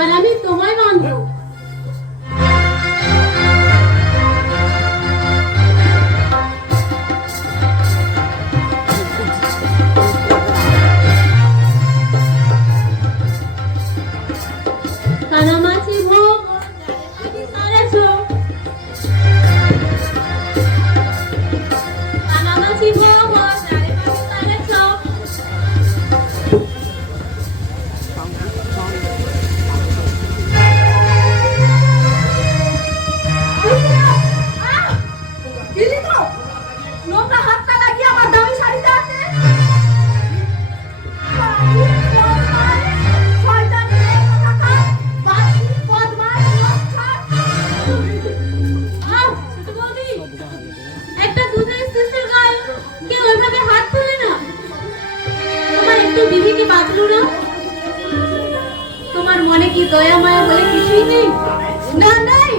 এবার আমি তোমায় মানবো। কানামাছি ভোগ তারেছো, কানামাছি ভোগ তারেছো। একটা দুধের শিশুর গায়ে কেউ ওইভাবে হাত তোলে না। তোমার একটু বিধি কি বাঁচলো না? তোমার মনে কি দয়া মায়া বলে কিছুই নেই? না নেই,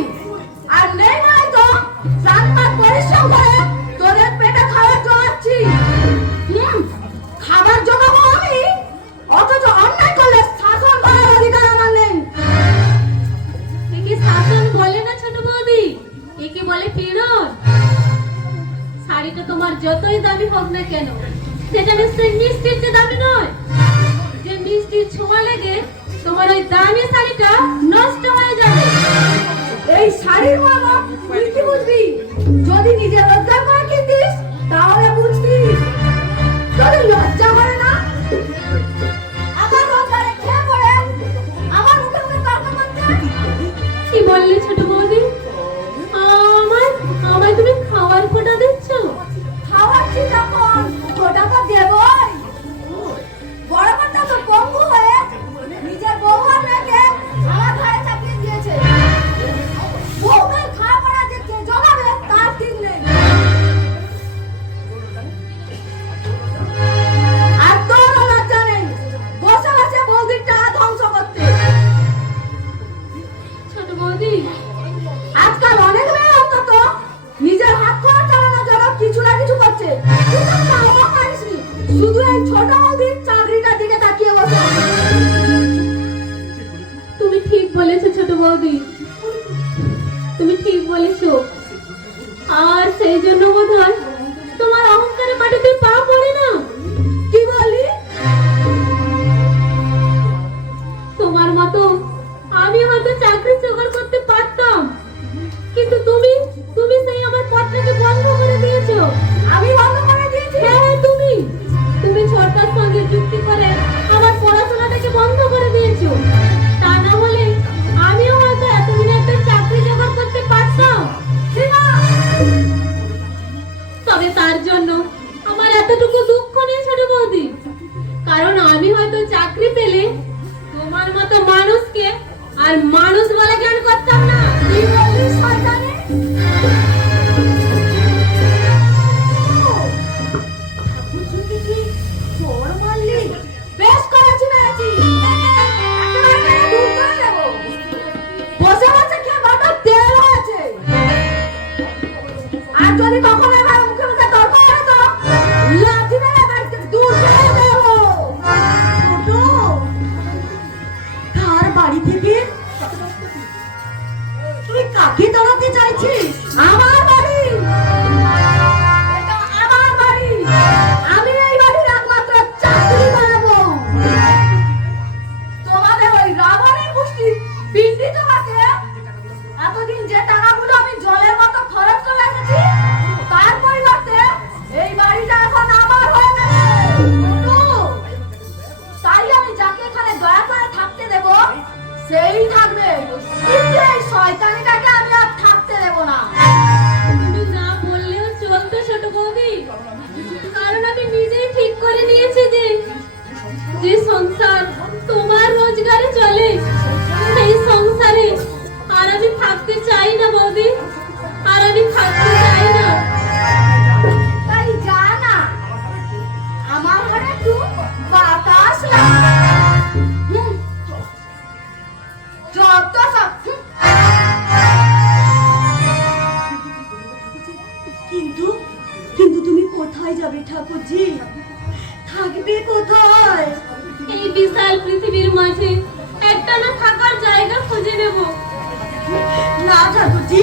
আর নেই নয় তো রাতপাত পরিশ্রম করে তোদের পেটে খাবার জোগাচ্ছি। খাবার জোগাবো আমি, অথচ অন্যায় করলে শাসন করার অধিকার আমার নেই। একে শাসন বলে না ছোট বৌদি, একে বলে পীড়ন। শাড়িটা তোমার যতই দামি হোক না কেন, সেটা নিশ্চয়ই মিষ্টির চেয়ে দামি নয়। যে মিষ্টির ছোঁয়া লেগে তোমার ওই দামি শাড়িটা নষ্ট হয়ে যাবে। এই শাড়ির মামা তুই কি বুঝবি? যদি নিজে রোজগার করে কিনতিস তাহলে বুঝতিস। তোদের লজ্জা করে না? আমার রোজগারে খেয়ে পড়ে আমার মুখে মুখে তর্ক করছে। কি বললে ছোট বৌদি? আমায় আমায় তুমি খাওয়ার কোটা দিচ্ছ? খাওয়াচ্ছি যখন ওটা তো দেবই। বড় কথা তো পঙ্গু হয়ে নিজের বউ আর মেয়েকে আমার ঘরে চাপিয়ে দিয়েছে। বউকে খাওয়া যে কে জোগাবে তার ঠিক নেই। আর তোর লজ্জা নেই বসে বসে বৌদির টাকা ধ্বংস করতে। ছোট বৌদি, আজকাল অনেক মেয়ে অন্তত নিজের হাত খরচ চালানোর জন্য কিছু না কিছু করছে, কিন্তু তাও পারিসনি। শুধু এই ছোট বৌদির চাকরিটার দিকে তাকিয়ে বসে আছে। তুমি ঠিক বলেছো ছোট বৌদি, তুমি ঠিক বলেছো। আর সেই জন্য বোধহয় তোমার অহংকারে মাটিতে পা পড়ে না। কি বলি? তোমার মতো আমি হয়তো চাকরি জোগাড় করতে পারতাম, কিন্তু তুমি তুমি সেই আমার পথটাকে বন্ধ করে দিয়েছো। আমি বন্ধ করে দিয়েছি? হ্যাঁ, তুমি ছোটটার সঙ্গে যুক্তি করে আমার পড়াশোনাটাকে বন্ধ করে দিয়েছো। তা না হলে আমিও হয়তো এতদিনে একটা চাকরি জোগাড় করতে পারতাম। তবে তার জন্য আমার এতটুকু দুঃখ নেই ছোট বৌদি, কারণ আমি হয়তো চাকরি পেলে তোমার মতো মানুষকে আর মানুষ বলে জ্ঞান করতাম না। কি বলি শয়তানি? চোর মারলি? বেশ করেছি মেরেছি, একেবারে দূর করে দেবো। বসে বসে খেয়ে মাথা তেল হয়েছে। আর যদি কখনো এবার মুখে মুখে তর্ক করে তো লাঠি মেরে বাড়ি থেকে দূর করে দেবো। ছোট, কার বাড়ি থেকে তুই কাকে তাড়াতে চাইছিস? আমার বাড়ি, এটা আমার বাড়ি। আমি এই বাড়ির একমাত্র চাকরি বানাবো। তোমাদের ওই রাবণের গোষ্ঠী পিন্ডি তোমাকে এতদিন যে টাকাগুলো আমি জলের মতো খরচ করে রেখেছি, তার পরিবর্তে এই বাড়িটা এখন আমার হয়ে গেছে। তাই আমি যাকে এখানে দয়া করে থাকতে দেব সেই থাকবে, কিন্তু এই শয়তানিটাকে আমি আর থাকতে দেব না। তুমি না বললেও চলতো ছোট বৌদি, কারণ আমি নিজেই ঠিক করে নিয়েছি যে সংসার তোমার রোজগারে চলে, সেই সংসারে আর আমি থাকতে চাই না বৌদি, আর আমি থাকতে চাই না। তাই যা না, আমার ঘরে একটু বাতাস লাগে। যত সব কিন্তু কিন্তু তুমি কোথায় যাবে ঠাকুরজি? থাকবে কোথায়? এই বিশাল পৃথিবীর মাঝে একটা না থাকার জায়গা খুঁজে নেব। না ঠাকুরজি,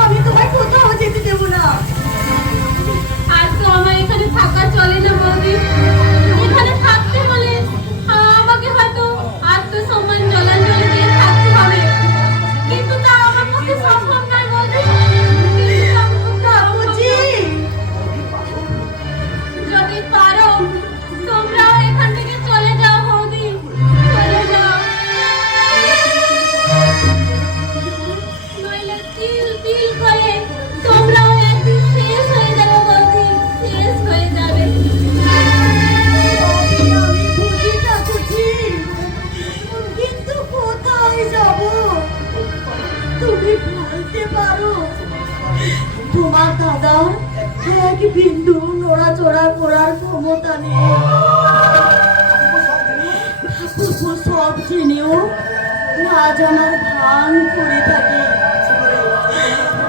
আমি তোমায় কোথাও যেতে দেবো না। আর তো আমার এখানে থাকা চলে না বৌদি। এখানে থাকতে হলে আমাকে হয়তো আত্মসম্মান জলাঞ্জলি দিয়ে থাকতে হবে, কিন্তু তা আমার পক্ষে সম্ভব নয় বৌদি। কিন্তু আমার পক্ষে ঠাকুরজি, যদি পারো তোমরাও এখান থেকে চলে যাও বৌদি, চলে যাও। নইলে তিল তিল করে তোমরাও একদিন শেষ হয়ে যাবে বৌদি, শেষ হয়ে যাবে। আমি বুঝি ঠাকুরজি, কিন্তু কোথায় যাব তুমি বলতে পারো? তোমার দাদার এক বিন্দু নড়াচড়া করার ক্ষমতা নেই। ঠাকুরপো সব জেনেও না জানার ভান করে থাকে।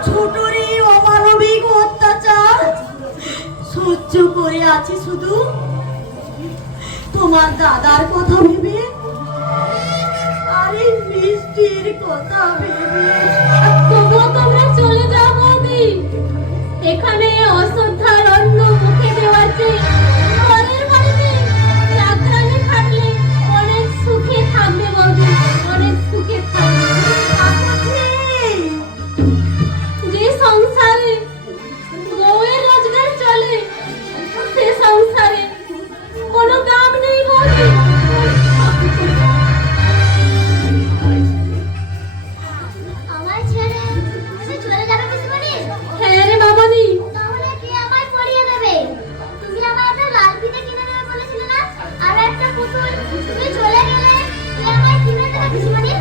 ছোটরই অমানবিক অত্যাচার সহ্য করে আছি শুধু তোমার দাদার কথা ভেবে, আরে মিষ্টির কথা ভেবে। তবুও তোমরা চলে যাও বৌদি। এখানে অশ্রদ্ধার অন্ন মুখে দেওয়ার চেয়ে পরের বাড়িতে চাকরানি থাকলে অনেক সুখে থাকবে বৌদি, অনেক সুখে থাকবে। যে সংসারে বউয়ের রোজগার চলে সে সংসারে কোনো দাম নেই বৌদি। আমায় ছেড়ে তুমি চলে যাবে পিসিমণি? হ্যাঁ রে বাবানি, তাহলে কে আমায় পরিয়ে দেবে? তুমি আমায় একটা লাল ফিতে কিনে দেবে বলেছিলে না? আর একটা পুতুল। তুমি চলে গেলে কে আমায় কিনে দেবে পিসিমণি?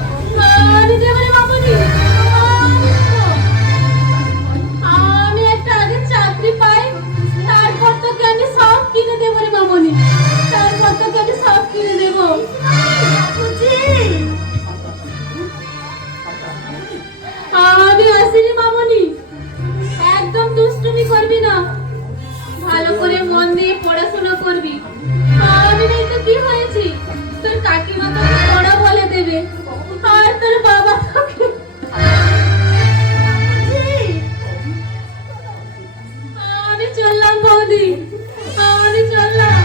আমি দেব রে বাবানি। আমি একটা আগে চাকরি পাই, তারপর তোকে আমি সব কিনে দেবো রে মামনি, তারপর তোকে আমি সব কিনে দেবো। ঠাকুরজি, আমি আসিনি মামনি, একদম দুষ্টুমি করবি না, ভালো করে মন দিয়ে পড়াশোনা করবি। আমি নেই তো কি হয়েছি, তোর কাকিমা তোকে পড়া বলে দেবে, আর তোর বাবা তোকে। আমি চললাম বৌদি, আমি চললাম।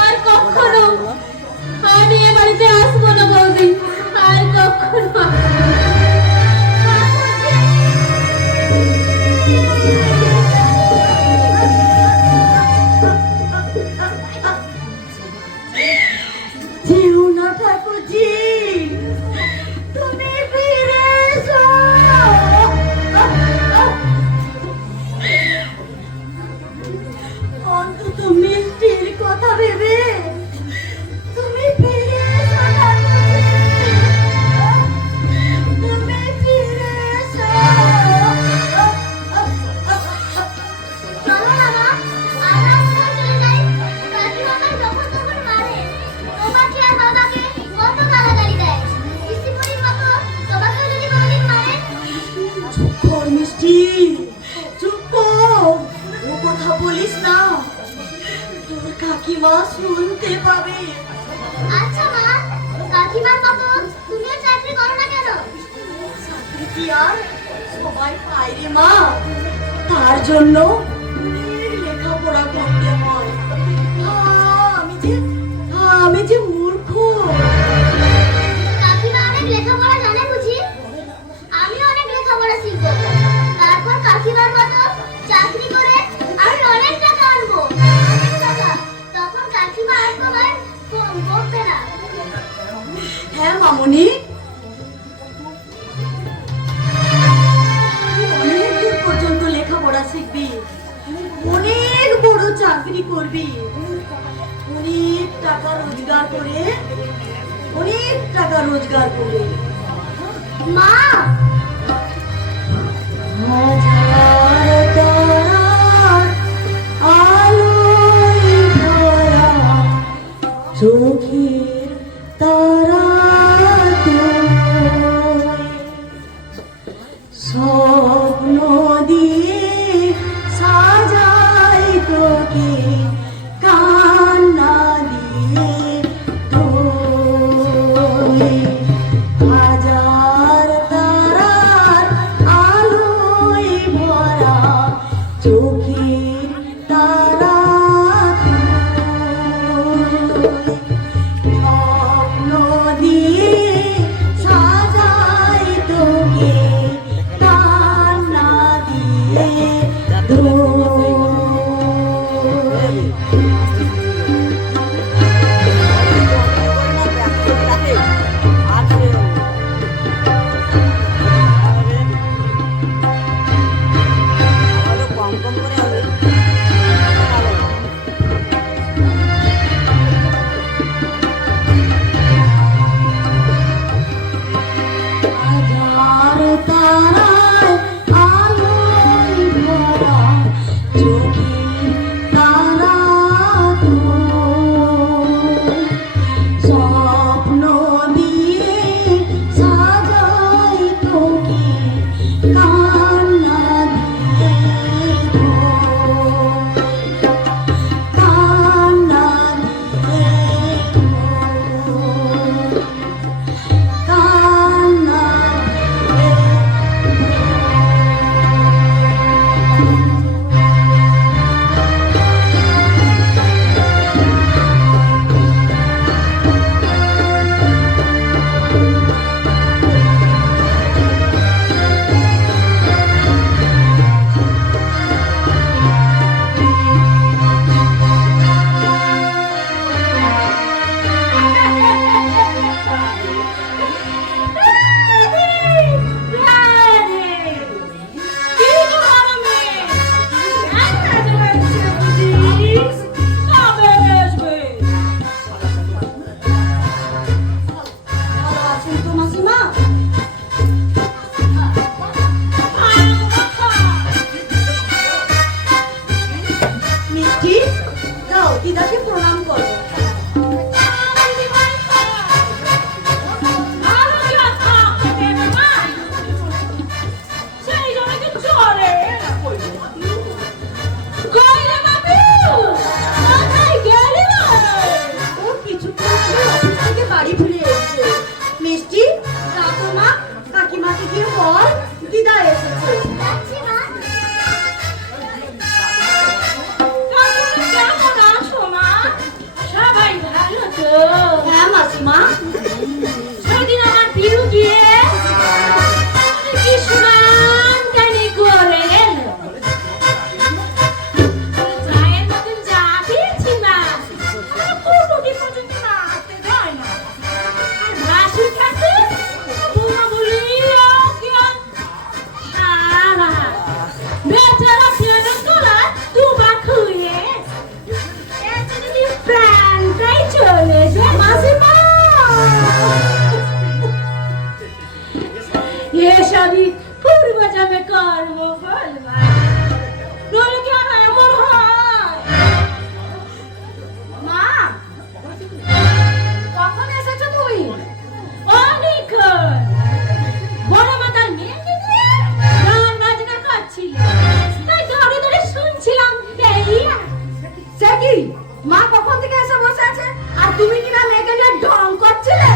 আর কখনো আমি এ বাড়িতে আসবো না বৌদি, আর কখনো। যেও না ঠাকুরজি, তুমি ফিরে এসো। অন্তত মিষ্টির কথা ভেবে তুমি ফিরে এসো ঠাকুরজি, তুমি ফিরে এসো। চলো না মা, আমরা কোথাও চলে যাই। কাকিমা আমায় যখন তখন মারে। তোমাকে আর বাবাকে কত গালাগালি দেয়। পিসিমণির মতো তোমাকেও যদি কোনোদিন মারে? চুপ কর মিষ্টি, চুপ কর, ও কথা বলিস না, তোর কাকিমা শুনতে পাবে। আচ্ছা মা, কাকিমার মতো তুমিও চাকরি করো না কেন? চাকরি কি আর সবাই পায় রে মা? তার জন্য অনেক লেখাপড়া করতে হয়। আমি যে মূর্খ। কাকিমা অনেক লেখাপড়া জানে বুঝি? আমিও অনেক লেখাপড়া শিখবো, তারপর কাকিমার মতো চাকরি করে আমি অনেক টাকা আনবো, অনেক টাকা। তখন কাকিমা আর তোমায় বকবে না। হ্যাঁ মামনি, অনেক দূর পর্যন্ত লেখাপড়া শিখবি, অনেক বড় চাকরি করবি, অনেক টাকা রোজগার করে, অনেক টাকা রোজগার করে মা, হাজার তারার আলোয় ভরা চোখের তারা তুই, স্বপ্ন দিয়ে সাজাই তোকে কান্না চোখের তারা স্বপ্ন দিয়ে সাজাই তোকে কান্না দিয়ে হাজার তারায় আলোয় ভরা চোখের তারা স্বপ্ন দিয়ে সাজাই তোকে কান্না দিয়ে কান্না দিয়ে কান্না মিষ্টি দাও দিদাকে প্রণাম করো ও কিছুক্ষণ আগে অফিস থেকে বাড়ি ফিরে এসেছে মিষ্টি রাখো মা কাকিমাকে গিয়ে বল দিদা এসেছে যাচ্ছি মা। সবাই ভালো তো? হ্যাঁ মাসিমা সেদিন আমার পিরু গিয়ে কি স্নান টানি করে এলো। চায়ের মতন চা দিয়েছি না, আর কৌটুকি পর্যন্ত নাড়তে দেয় না। আর বাসুর কাছে বৌমা বলি, "ও কি আর?" আহা, বেচারা ফেরত তোলা দুবার খুইয়ে এতে যদি প্রাণটাই চলে যায়। মাসিমা এসবই পূর্ব যাবে কর্ম ফল নইলে কি আর এমন হয়? মা কখন এসেছো তুমি অনেকক্ষণ। বড় মাতার মেয়েকে নিয়ে গান বাজনা করছিল, তাই ধরে ধরে শুনছিলাম। এই সে কি মা কখন থেকে এসে বসে আছে আর তুমি কিনা মেয়েকে নিয়ে ঢং করছিলে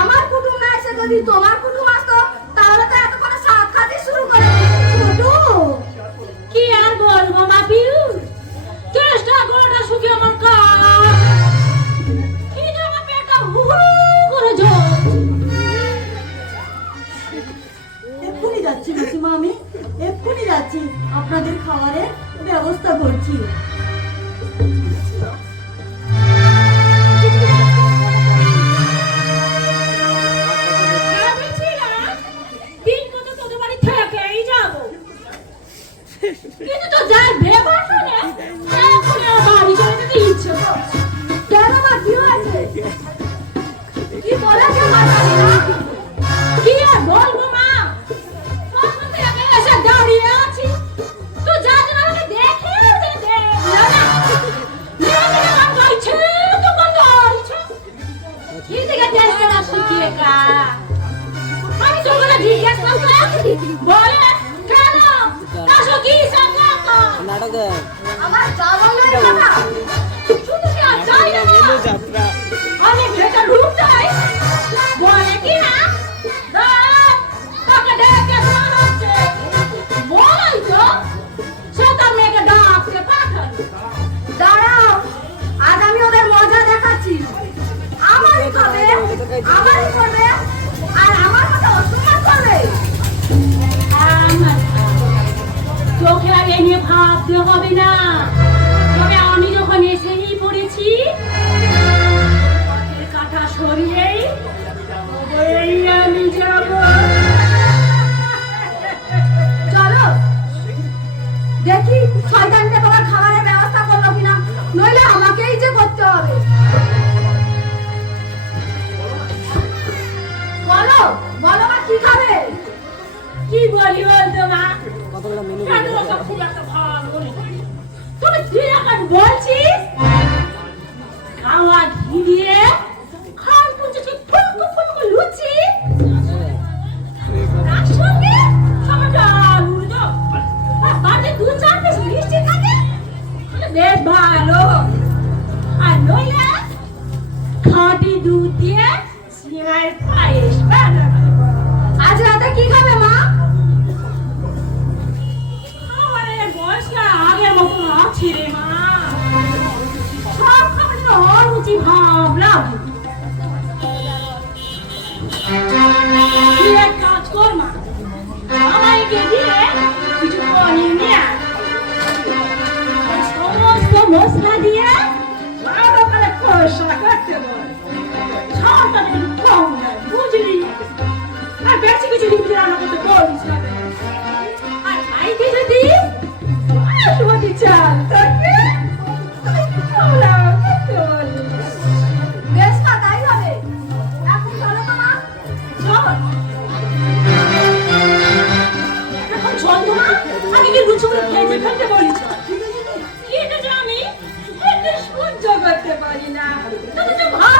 আমার কুটুম না এসে যদি তোমার কুটুম আসতো তাহলে তো এতক্ষণে সাক্ষাৎই শুরু করে দিত কি আর বলবো মা পিরু, চেষ্টা করাটা সুখী আমার কাজ। কি যেন পেটটা হু হু করে জ্বলছে। এক্ষুনি যাচ্ছি মাসিমা, আমি এক্ষুনি যাচ্ছি, আপনাদের খাবারের ব্যবস্থা করছি। ভেবেছিলাম দিন কত তোদের বাড়ি থেকেই যাবো, কিন্তু তো যার ভেবা শুনে এখন আর বাড়ি চলে যেতে ইচ্ছে করছে। কেন মা কি হয়েছে কি বলেছে মা জানি না কি আর বলবো মা, কখন থেকে এসে দাঁড়িয়ে আছি, তো যা যেন আমাকে দেখেও তো দেখলো না। মেয়েকে যখন গাইছে তখন গাইছে, কি থেকে দেখতে না শিখিয়ে কা। আমি তো বলে জিজ্ঞেস করলাম, বলে কেন কাশো কি সঙ্গত নাটক আমার যাওয়ার কথা শুধু কি আর যাই না অনেক ভেতর ঢুক যায়, বলে কি না তাকে ডেকে শোনা হচ্ছে, বল তো ভাবতে হবে না, তবে আমি যখন এসেই পড়েছি পথের কাঁটা সরিয়েই তবেই আমি যাব। চলো দেখি শয়তানকে তোমার খাবারের ব্যবস্থা করলো কিনা, নইলে আমাকেই যে করতে হবে। বলো বলো মা, কি খাবে? কি বলি বলতো মা, কেন ওকে খুব একটা ভালো বলি? তুমি তুই এখন বলছিস খাওয়া ঘি দিয়ে খাল পুচেছি ফুলকো ফুলকো লুচি, তার সঙ্গে টমেটো আলুর দম, আর বাড়িতে 2-4 পিস মিষ্টি থাকে, তাহলে বেশ ভালো। আর নইলে খাঁটি দুধ দিয়ে সিমাইয়ের পায়েস বানানো। আজ রাতে কি খাবে মা? খাবারের বয়সটা আগের মতো আছে রে মা, সব খাবারের অরুচি ভাবলাম। তুই এক কাজ কর মা, সবাইকে দিয়ে কিছু পনির নিয়ে আয়। ওই সমস্ত মশলা দিয়ে ভালো করে কষা করতে বল, ঝালটা একটু কম দেয়, বুঝলি? আর বেশি কিছু লিখতে রান্না করতে বলিস না। আর ভাইকে যদি বাসমতি চাল থাকে পোলাও করতে বলিস। বেশ মা, তাই হবে। এখন চলো তো মা। চল এখন চল তো মা, আমি কি লুচুগুলো ভেজে ফেলতে বলিস? এটা যে আমি সহ্য করতে পারি না, তাহলে যে ভাত